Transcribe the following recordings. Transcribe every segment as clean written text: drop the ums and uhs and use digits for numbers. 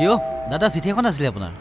কিয় দাদা চিঠি এখন আছিলে আপোনাৰ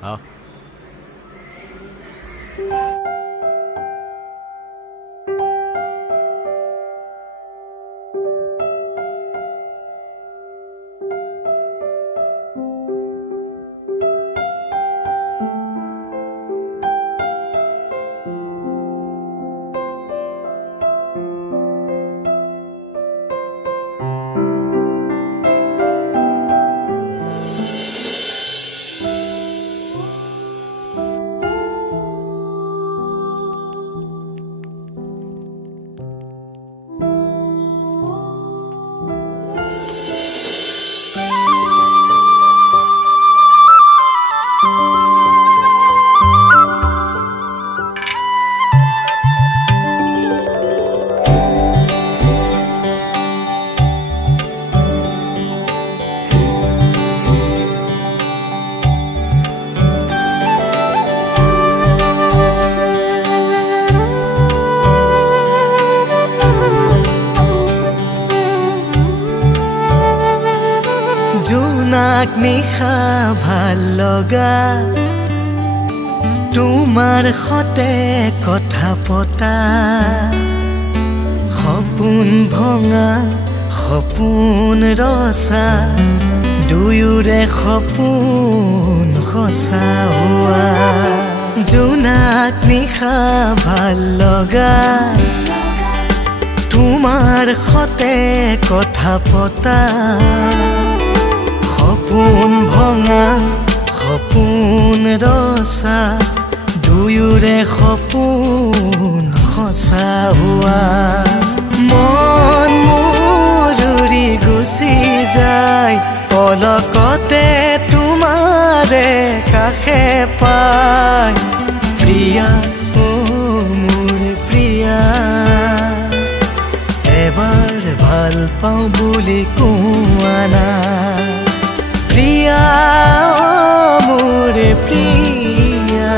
জোনাক নিশা ভাল লগা তোমাৰ সতে কথা পতা সপোন ভঙা সপোন ৰচা দুয়োৰে সপোন সঁচা হোৱা জোনাক নিশা ভাল লগা তোমাৰ সতে কথা পতা সপোন ভঙা সপোন ৰচা দুয়োৰে সপোন সঁচা হোৱা মন মোৰ উৰি গুচি যায় পলকতে তোমাৰে কাষে পায় প্ৰিয়া ও মোৰ প্ৰিয়া এবাৰ ভাল পাওঁ বুলি কোৱা না প্ৰিয়া মোৰ প্ৰিয়া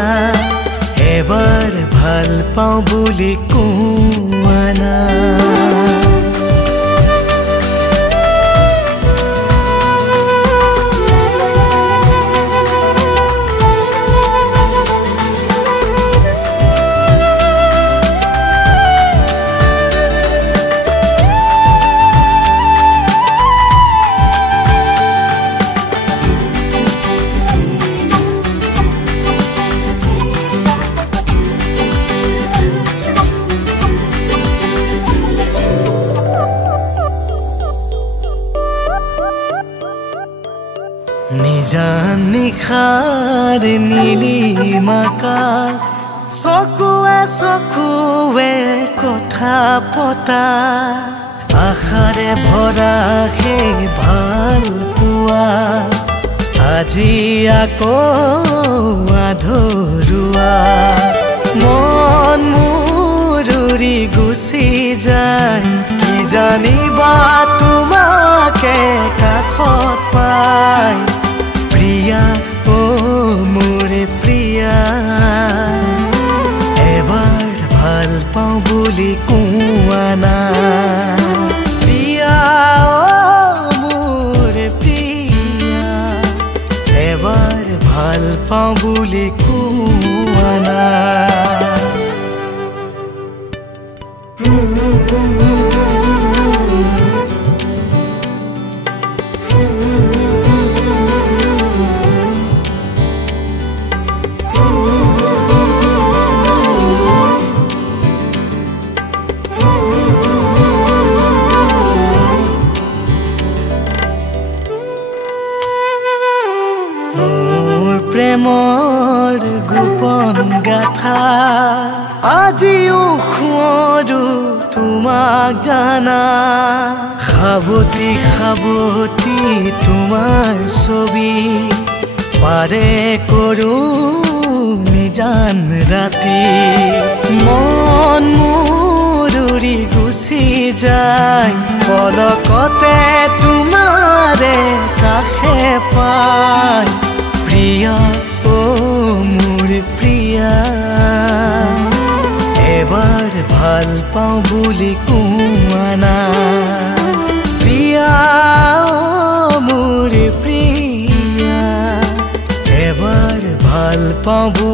এবাৰ ভাল পাওঁ বুলি কোৱা না নিজান নিশাৰ নীলিমাকাশ চকুৱে চকুৱে কথা পতা আশাৰে ভৰা সেই ভাল পোৱা আজি আকৌ আধৰুৱা মন মোৰ উৰি গুচি যায় কি জানিবা তোমাকে কাষত পায় প্ৰিয়া ও মোৰ প্ৰিয়া এবাৰ ভাল পাওঁ বুলি কোৱা না প্ৰিয়া ও মোৰ প্ৰিয়া এবাৰ ভাল পাওঁ বুলি কোৱা না প্ৰেমৰ গোপন গাথা আজিও খুঁৰো তোমাক জানা সাৱতি সাৱতি তোমাৰ ছবি পাৰে কৰোঁ নিজান ৰাতি মন মোৰ উৰি গুচি যায় পলকতে তোমাৰে কাষে পায় প্ৰিয়া ও মোৰ প্ৰিয়া এবাৰ ভাল পাওঁ বুলি কোৱা না প্ৰিয়া ও মোৰ প্ৰিয়া পাওঁ